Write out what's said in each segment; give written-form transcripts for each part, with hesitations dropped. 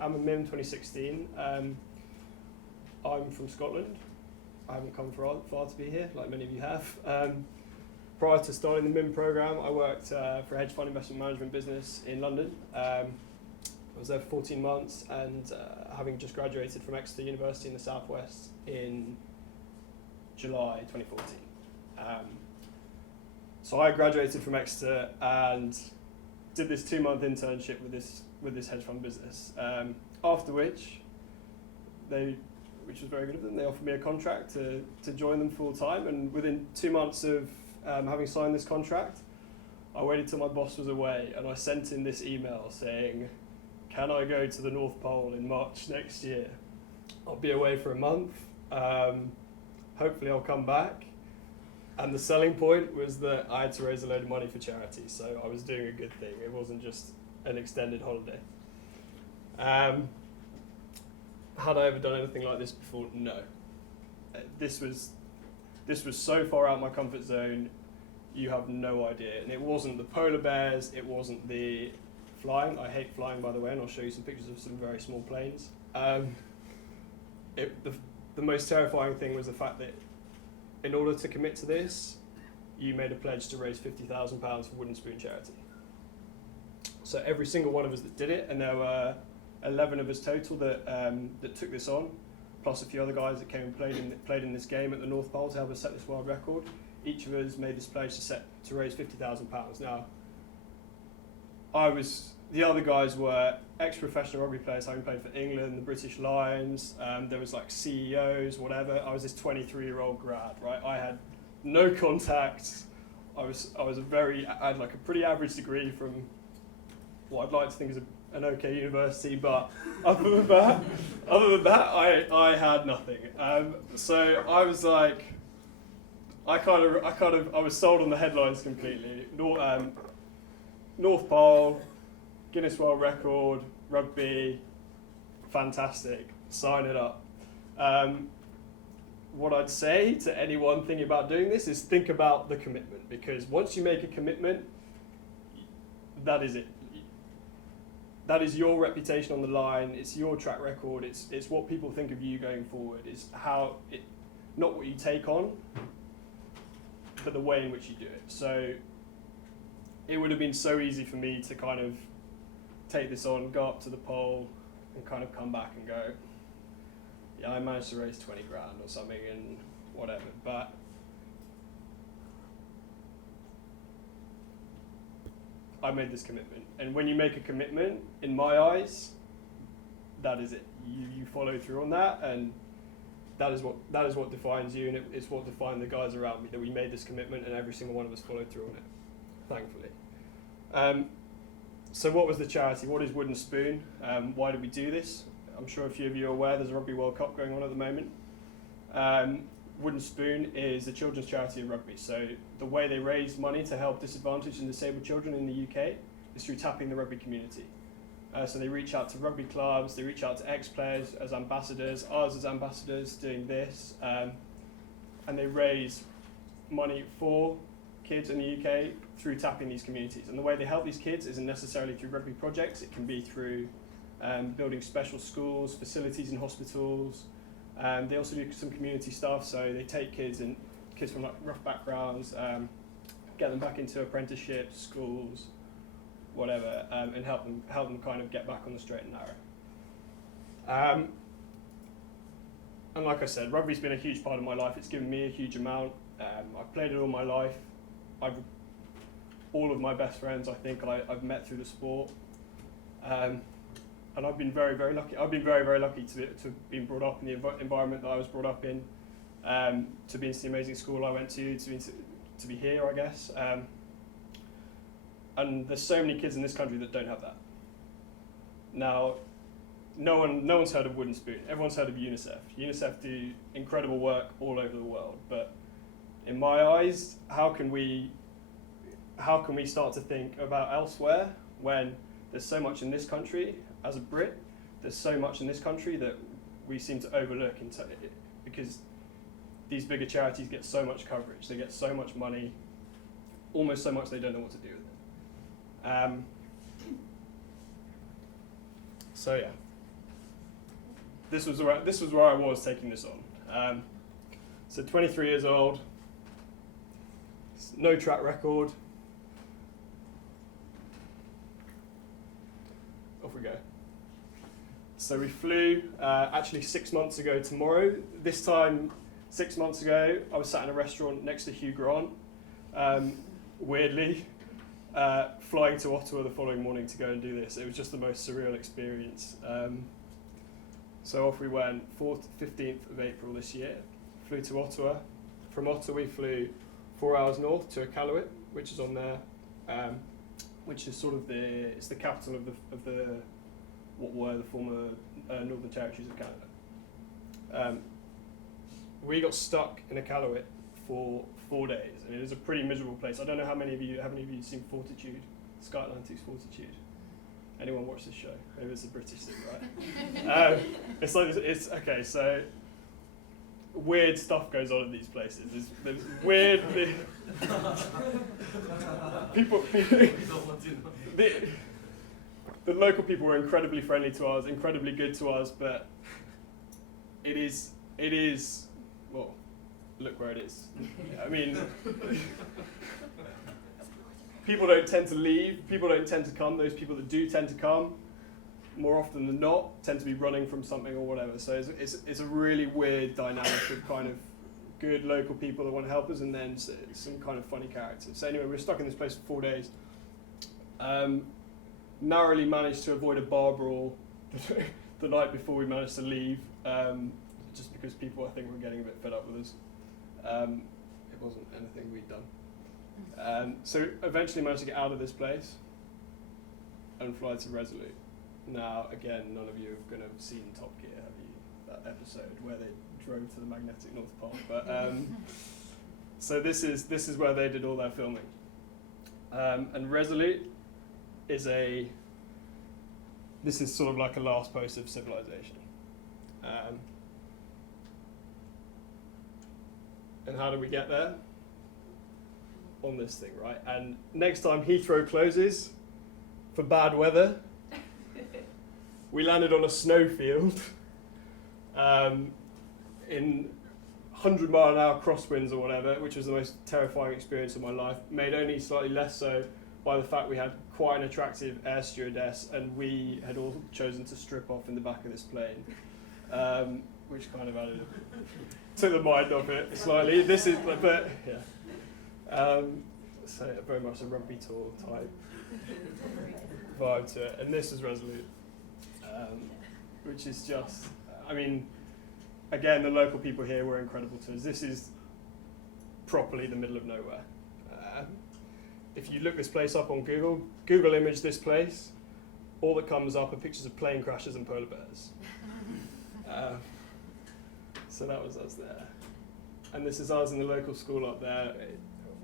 I'm a MIM 2016. I'm from Scotland. I haven't come far to be here, like many of you have. Prior to starting the MIM program, I worked for a hedge fund investment management business in London. I was there for 14 months, and having just graduated from Exeter University in the Southwest in July 2014. So I graduated from Exeter and did this 2-month internship with this hedge fund business. After which was very good of them, they offered me a contract to join them full time, and within 2 months of having signed this contract, I waited till my boss was away and I sent in this email saying, can I go to the North Pole in March next year? I'll be away for a month, hopefully I'll come back. And the selling point was that I had to raise a load of money for charity, so I was doing a good thing. It wasn't just an extended holiday. Had I ever done anything like this before? No. This was so far out of my comfort zone, you have no idea. And it wasn't the polar bears, it wasn't the flying. I hate flying, by the way, and I'll show you some pictures of some very small planes. The most terrifying thing was the fact that in order to commit to this, you made a pledge to raise £50,000 for Wooden Spoon charity. So every single one of us that did it, and there were 11 of us total that took this on, plus a few other guys that came and played in this game at the North Pole to help us set this world record. Each of us made this pledge to raise £50,000. Now, the other guys were ex-professional rugby players having played for England, the British Lions, there was like CEOs, whatever. I was this 23-year-old grad, right? I had no contacts. I had like a pretty average degree from what I'd like to think is an okay university, but other than that, I had nothing. So I was like, I was sold on the headlines completely. North Pole, Guinness World Record, rugby, fantastic, sign it up. What I'd say to anyone thinking about doing this is think about the commitment, because once you make a commitment, that is it. That is your reputation on the line, it's your track record, it's what people think of you going forward, not what you take on, but the way in which you do it. So it would have been so easy for me to kind of take this on, go up to the pole, and kind of come back and go, yeah, I managed to raise 20 grand or something and whatever. But I made this commitment. And when you make a commitment, in my eyes, that is it. You follow through on that, and that is what defines you, and it's what defined the guys around me, that we made this commitment and every single one of us followed through on it, thankfully. So what was the charity? What is Wooden Spoon? Why did we do this? I'm sure a few of you are aware there's a Rugby World Cup going on at the moment. Wooden Spoon is a children's charity in rugby. So the way they raise money to help disadvantaged and disabled children in the UK is through tapping the rugby community. So they reach out to rugby clubs, they reach out to ex-players as ambassadors, us as ambassadors doing this, and they raise money for kids in the UK through tapping these communities. And the way they help these kids isn't necessarily through rugby projects, it can be through building special schools, facilities in hospitals. They also do some community stuff, so they take kids from like rough backgrounds, get them back into apprenticeships, schools, whatever, and help them kind of get back on the straight and narrow. And like I said, rugby's been a huge part of my life. It's given me a huge amount. I've played it all my life. All of my best friends, I think, I've met through the sport. And I've been very, very lucky. I've been very, very lucky to have been brought up in the environment that I was brought up in, to be into the amazing school I went to be here, I guess. And there's so many kids in this country that don't have that. Now, no one's heard of Wooden Spoon. Everyone's heard of UNICEF. UNICEF do incredible work all over the world. But in my eyes, how can we start to think about elsewhere when there's so much in this country? As a Brit, there's so much in this country that we seem to overlook because these bigger charities get so much coverage, they get so much money, almost so much they don't know what to do with it. So yeah, this was where I was taking this on. So 23 years old, no track record. Off we go. So we flew actually 6 months ago tomorrow. This time, 6 months ago, I was sat in a restaurant next to Hugh Grant. Weirdly, flying to Ottawa the following morning to go and do this. It was just the most surreal experience. So off we went, 15th of April this year. Flew to Ottawa. From Ottawa we flew 4 hours north to Iqaluit, which is on there, which is sort of it's the capital of the what were the former Northern Territories of Canada. We got stuck in Iqaluit for 4 days, and it is a pretty miserable place. I don't know how many of you seen Fortitude, Sky Atlantic's Fortitude. Anyone watch this show? Maybe it's a British thing, right? It's okay. So weird stuff goes on in these places. There's weird people. The local people were incredibly friendly to us, incredibly good to us, but it is. Well, look where it is. I mean, people don't tend to leave, people don't tend to come. Those people that do tend to come, more often than not, tend to be running from something or whatever. So it's a really weird dynamic of kind of good local people that want to help us, and then some kind of funny characters. So anyway, we were stuck in this place for 4 days. Narrowly managed to avoid a bar brawl the night before we managed to leave, just because people, I think, were getting a bit fed up with us. It wasn't anything we'd done. So eventually managed to get out of this place and fly to Resolute. Now, again, none of you are going to have seen Top Gear, have you? That episode where they drove to the magnetic North Pole. But so this is where they did all their filming. And Resolute is this is sort of like a last post of civilization. And how do we get there? On this thing, right? And next time Heathrow closes for bad weather, we landed on a snowfield in 100-mile-an-hour crosswinds or whatever, which was the most terrifying experience of my life, made only slightly less so by the fact we had quite an attractive air stewardess, and we had all chosen to strip off in the back of this plane, which kind of added took the mind off it slightly. This is, but yeah. So very much a rugby tour type vibe to it, and this is Resolute, which is just, I mean, again, the local people here were incredible to us. This is properly the middle of nowhere. If you look this place up on Google image this place, all that comes up are pictures of plane crashes and polar bears. So that was us there. And this is us in the local school up there.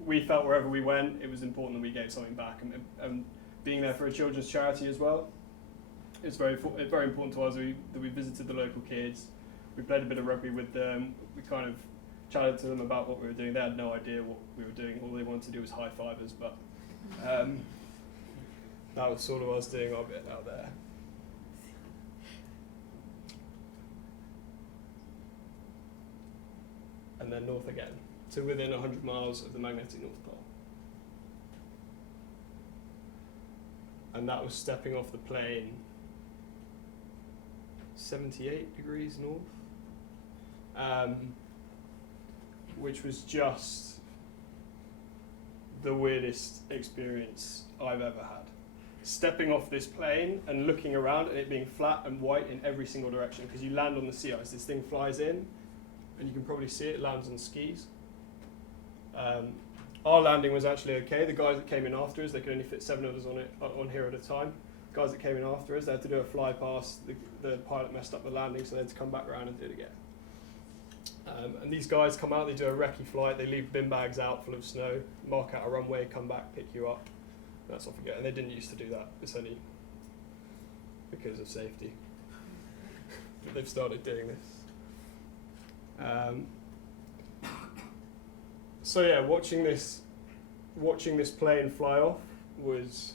We felt wherever we went, it was important that we gave something back. And being there for a children's charity as well, it's very important to us that we visited the local kids. We played a bit of rugby with them. We kind of chatted to them about what we were doing. They had no idea what we were doing. All they wanted to do was high five us, but that was sort of us doing our bit out there. And then north again, to within 100 miles of the magnetic North Pole. And that was stepping off the plane 78 degrees north, which was just the weirdest experience I've ever had. Stepping off this plane and looking around and it being flat and white in every single direction, because you land on the sea ice. This thing flies in, and you can probably see it lands on skis. Our landing was actually okay. The guys that came in after us, they could only fit 7 of us on here at a time. The guys that came in after us, they had to do a fly past. The pilot messed up the landing, so they had to come back around and do it again. And these guys come out, they do a recce flight, they leave bin bags out full of snow, mark out a runway, come back, pick you up. That's off we go. And they didn't used to do that. It's only because of safety that they've started doing this. So yeah, watching this plane fly off was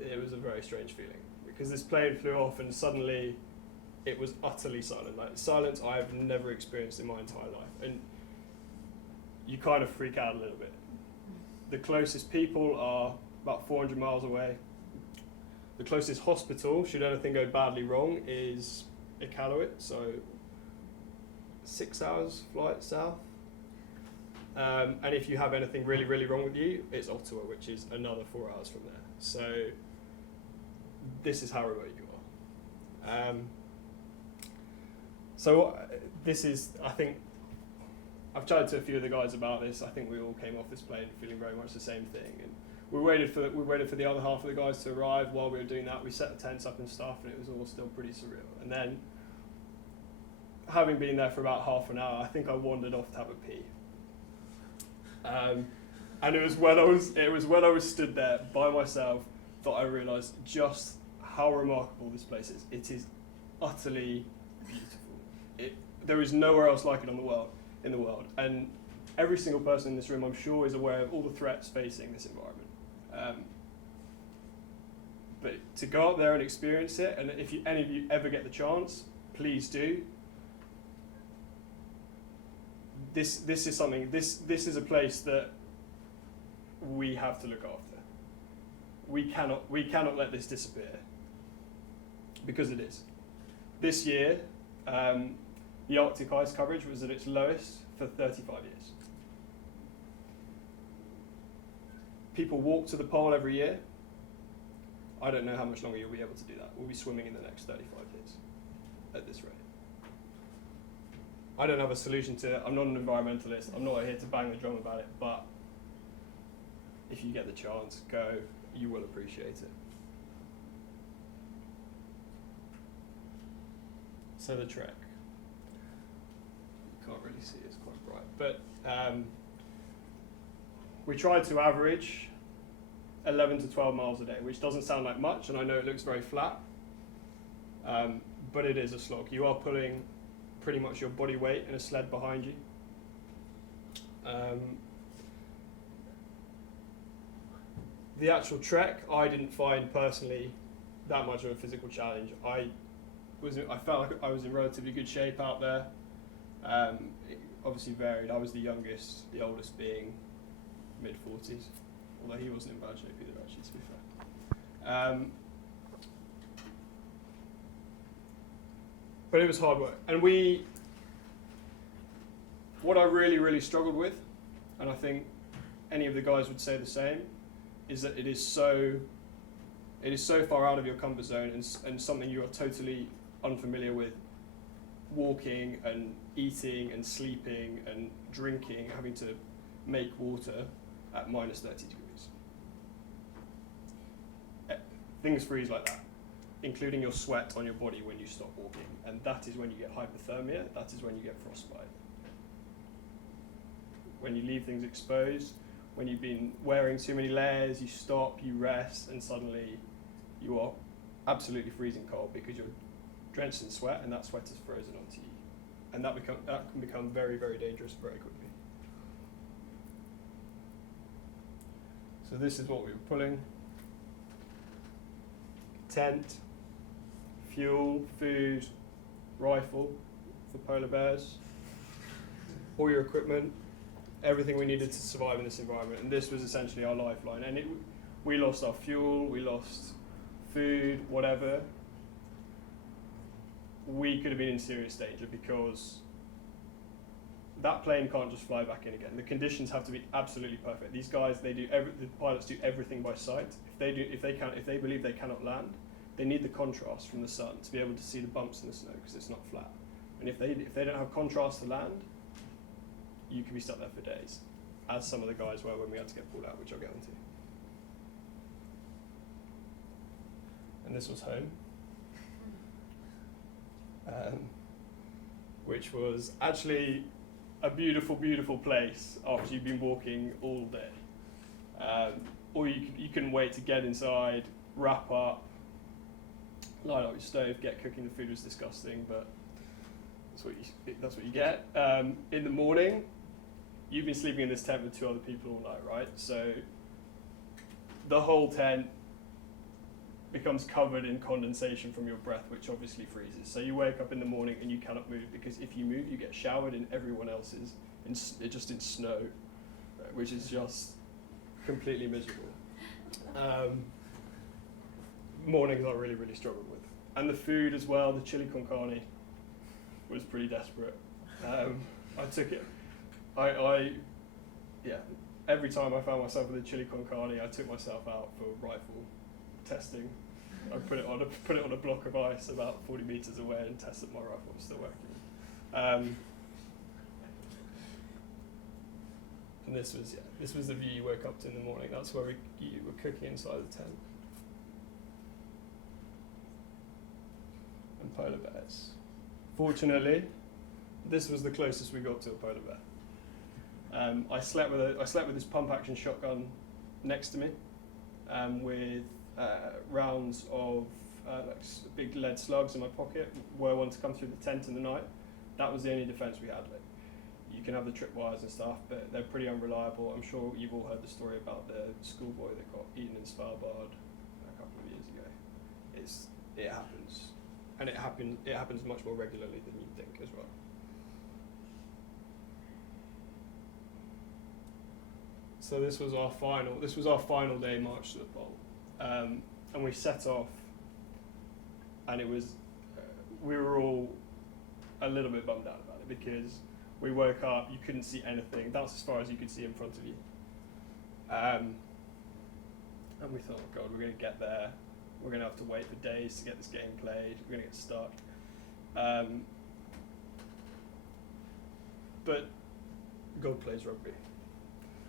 a very strange feeling, because this plane flew off and suddenly it was utterly silent. Like silence I have never experienced in my entire life, and you kind of freak out a little bit. The closest people are about 400 miles away. The closest hospital, should anything go badly wrong, is Iqaluit, so 6 hours flight south. And if you have anything really, really wrong with you, it's Ottawa, which is another 4 hours from there. So this is how remote you are. So this is, I think, I've chatted to a few of the guys about this. I think we all came off this plane feeling very much the same thing. And we waited for the other half of the guys to arrive. While we were doing that, we set the tents up and stuff, and it was all still pretty surreal. And then, having been there for about half an hour, I think I wandered off to have a pee. And it was when I was stood there by myself that I realised just how remarkable this place is. It is utterly beautiful. There is nowhere else like it in the world. And every single person in this room, I'm sure, is aware of all the threats facing this environment. But to go up there and experience it, and if any of you ever get the chance, please do. This is something. This is a place that we have to look after. We cannot let this disappear, because it is. This year, the Arctic ice coverage was at its lowest for 35 years. People walk to the pole every year. I don't know how much longer you'll be able to do that. We'll be swimming in the next 35 years at this rate. I don't have a solution to it. I'm not an environmentalist. I'm not here to bang the drum about it, but if you get the chance, go. You will appreciate it. So the trek. You can't really see, it's quite bright. But we tried to average 11 to 12 miles a day, which doesn't sound like much, and I know it looks very flat, but it is a slog. You are pulling pretty much your body weight in a sled behind you. The actual trek, I didn't find personally that much of a physical challenge. I felt like I was in relatively good shape out there. It obviously varied. I was the youngest, the oldest being mid-40s, although he wasn't in bad shape either, actually, to be fair. But it was hard work. And what I really, really struggled with, and I think any of the guys would say the same, is that it is so far out of your comfort zone and something you are totally unfamiliar with. Walking and eating and sleeping and drinking, having to make water at minus 30 degrees. Things freeze like that, including your sweat on your body when you stop walking. And that is when you get hypothermia, that is when you get frostbite. When you leave things exposed, when you've been wearing too many layers, you stop, you rest, and suddenly you are absolutely freezing cold because you're drenched in sweat, and that sweat is frozen onto you. And that can become very, very dangerous very quickly. So this is what we were pulling. Tent, fuel, food, rifle for polar bears, all your equipment, everything we needed to survive in this environment. And this was essentially our lifeline. And we lost our fuel, we lost food, whatever. We could have been in serious danger because that plane can't just fly back in again. The conditions have to be absolutely perfect. These guys, the pilots do everything by sight. If they believe they cannot land, they need the contrast from the sun to be able to see the bumps in the snow because it's not flat. And if they don't have contrast to land, you could be stuck there for days, as some of the guys were when we had to get pulled out, which I'll get into. And this was home. Which was actually a beautiful, beautiful place after you've been walking all day. Or you couldn't wait to get inside, wrap up, light up your stove, get cooking. The food was disgusting, but that's what you get. In the morning, you've been sleeping in this tent with 2 other people all night, right? So the whole tent becomes covered in condensation from your breath, which obviously freezes. So you wake up in the morning and you cannot move, because if you move, you get showered in everyone else's, just in snow, which is just completely miserable. Mornings I really, really struggled with. And the food as well, the chili con carne was pretty desperate. I took it, every time I found myself with a chili con carne, I took myself out for rifle testing. I put it on a block of ice about 40 meters away and tested my rifle was still working. And this was the view you woke up to in the morning. That's where you were cooking inside the tent. And polar bears. Fortunately, this was the closest we got to a polar bear. I slept with this pump action shotgun next to me, with rounds of big lead slugs in my pocket. Were one to come through the tent in the night. That was the only defence we had. Like, you can have the tripwires and stuff, but they're pretty unreliable. I'm sure you've all heard the story about the schoolboy that got eaten in Svalbard a couple of years ago. It happens, and it happens much more regularly than you'd think as well. So this was our final day march to the pole, and we set off, and we were all a little bit bummed out about it, because we woke up, you couldn't see anything. That's as far as you could see in front of you. And we thought, oh God, we're going to get there. We're going to have to wait for days to get this game played. We're going to get stuck. But God plays rugby.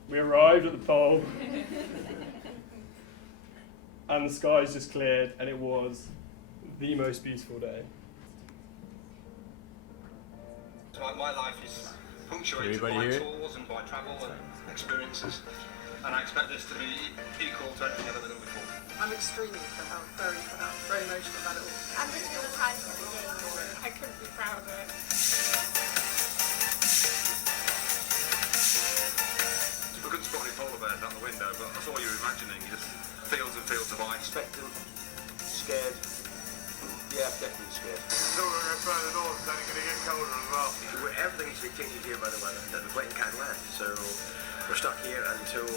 We arrived at the pole, and the skies just cleared, and it was the most beautiful day. My life is punctuated by tours and by travel and experiences, and I expect this to be equal to anything I've ever done before. I'm extremely proud, very emotional about it all. I'm just really proud of the game. I couldn't be prouder. We couldn't spot any polar bears out the window, but that's all you're imagining, just fields and fields of ice. Expectant, scared. Yeah, definitely scared. So we're going further north, it's only going to get colder as well. Everything is dictated here by the weather. The plane can't land, so we're stuck here until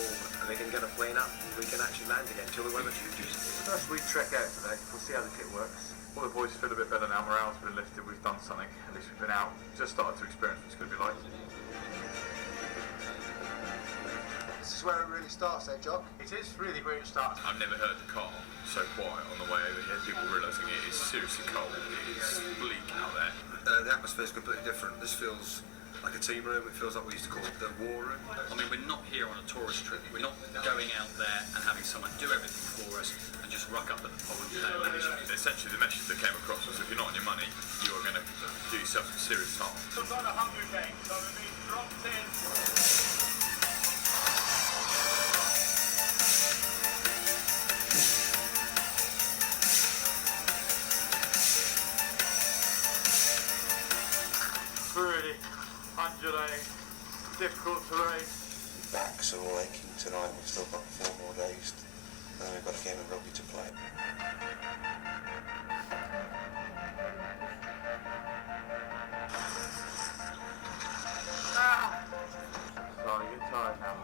they can get a plane up and we can actually land again, until the weather changes. First we trek out today, we'll see how the kit works. All the boys feel a bit better now, morale's been lifted, we've done something. At least we've been out, just started to experience what it's going to be like. This is where it really starts, eh, Jock? It is really where it starts. I've never heard the car so quiet on the way over here. People realising it is seriously cold. It is bleak out there. The atmosphere is completely different. This feels like a team room. It feels like we used to call it the war room. I mean, we're not here on a tourist trip. We're not going out there and having someone do everything for us and just rock up at the pole and manage it. Essentially, the message that came across was if you're not on your money, you are going to do yourself some serious harm. It's not a Hunger Games, so it means dropped in. Really undulating, difficult terrain. Backs are all aching tonight. We've still got 4 more days, and then we've got a game of rugby to play. Starting to get tired now.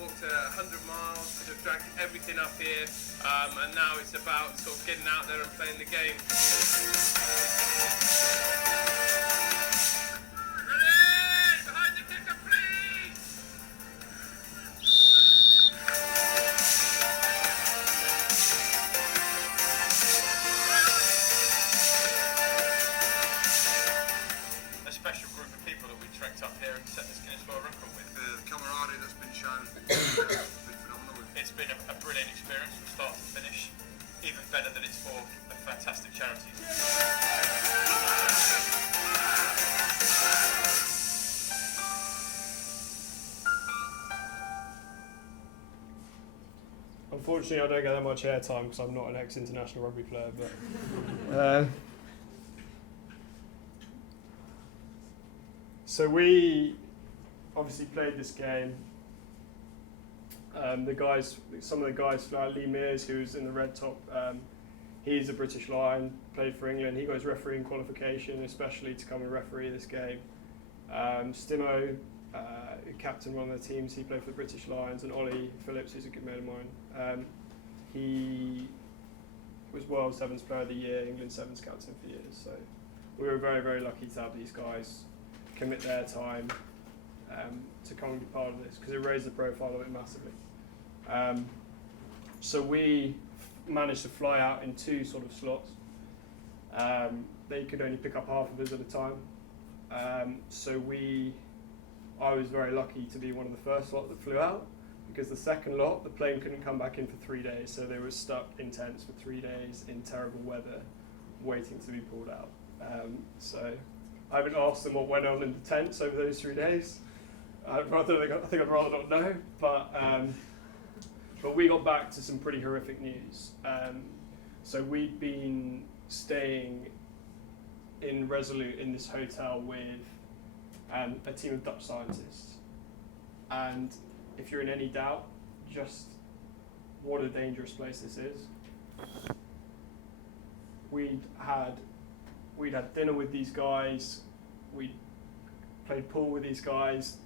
Walked 100 miles, have dragged everything up here, and now it's about sort of getting out there and playing the game. Ready? Behind the kicker, please! A special group of people that we trekked up here and set this Guinness World Record with. The camaraderie that's been shown has been phenomenal. It's been a brilliant experience from start to finish, even better than it's for a fantastic charity. Unfortunately, I don't get that much airtime because I'm not an ex-international rugby player. But so we obviously played this game. Some of the guys flew out. Lee Mears, who's in the red top, he's a British Lion, played for England. He got his refereeing qualification, especially to come and referee this game. Stimo, who captained one of the teams, he played for the British Lions, and Ollie Phillips, who's a good mate of mine. He was World Sevens Player of the Year, England Sevens captain for years. So we were very, very lucky to have these guys commit their time to come and be part of this, because it raised the profile of it massively. So we managed to fly out in 2 sort of slots. They could only pick up half of us at a time. I was very lucky to be one of the first lot that flew out, because the second lot, the plane couldn't come back in for 3 days, so they were stuck in tents for 3 days in terrible weather, waiting to be pulled out. So I haven't asked them what went on in the tents over those 3 days. I think I'd rather not know, but we got back to some pretty horrific news. So we'd been staying in Resolute in this hotel with a team of Dutch scientists, and if you're in any doubt just what a dangerous place this is, we'd had dinner with these guys, we played pool with these guys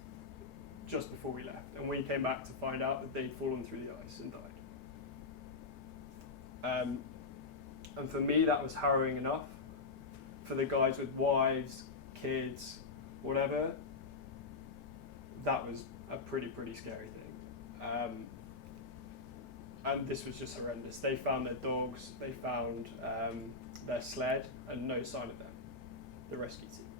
just before we left, and we came back to find out that they'd fallen through the ice and died. And for me, that was harrowing enough. For the guys with wives, kids, whatever, that was a pretty scary thing. And this was just horrendous. They found their dogs, they found their sled, and no sign of them, the rescue team.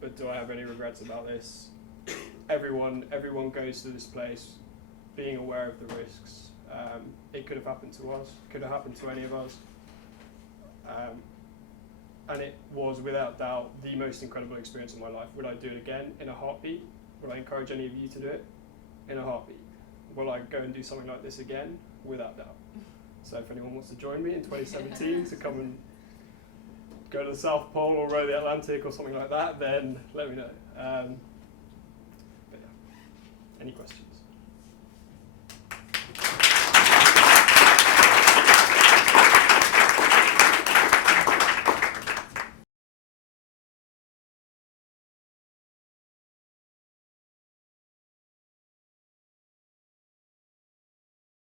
But do I have any regrets about this? Everyone goes to this place being aware of the risks. It could have happened to us, could have happened to any of us. And it was without doubt the most incredible experience of my life. Would I do it again? In a heartbeat. Would I encourage any of you to do it? In a heartbeat. Will I go and do something like this again? Without doubt. So if anyone wants to join me in 2017 to come and go to the South Pole or row the Atlantic or something like that, then let me know. But yeah, any questions?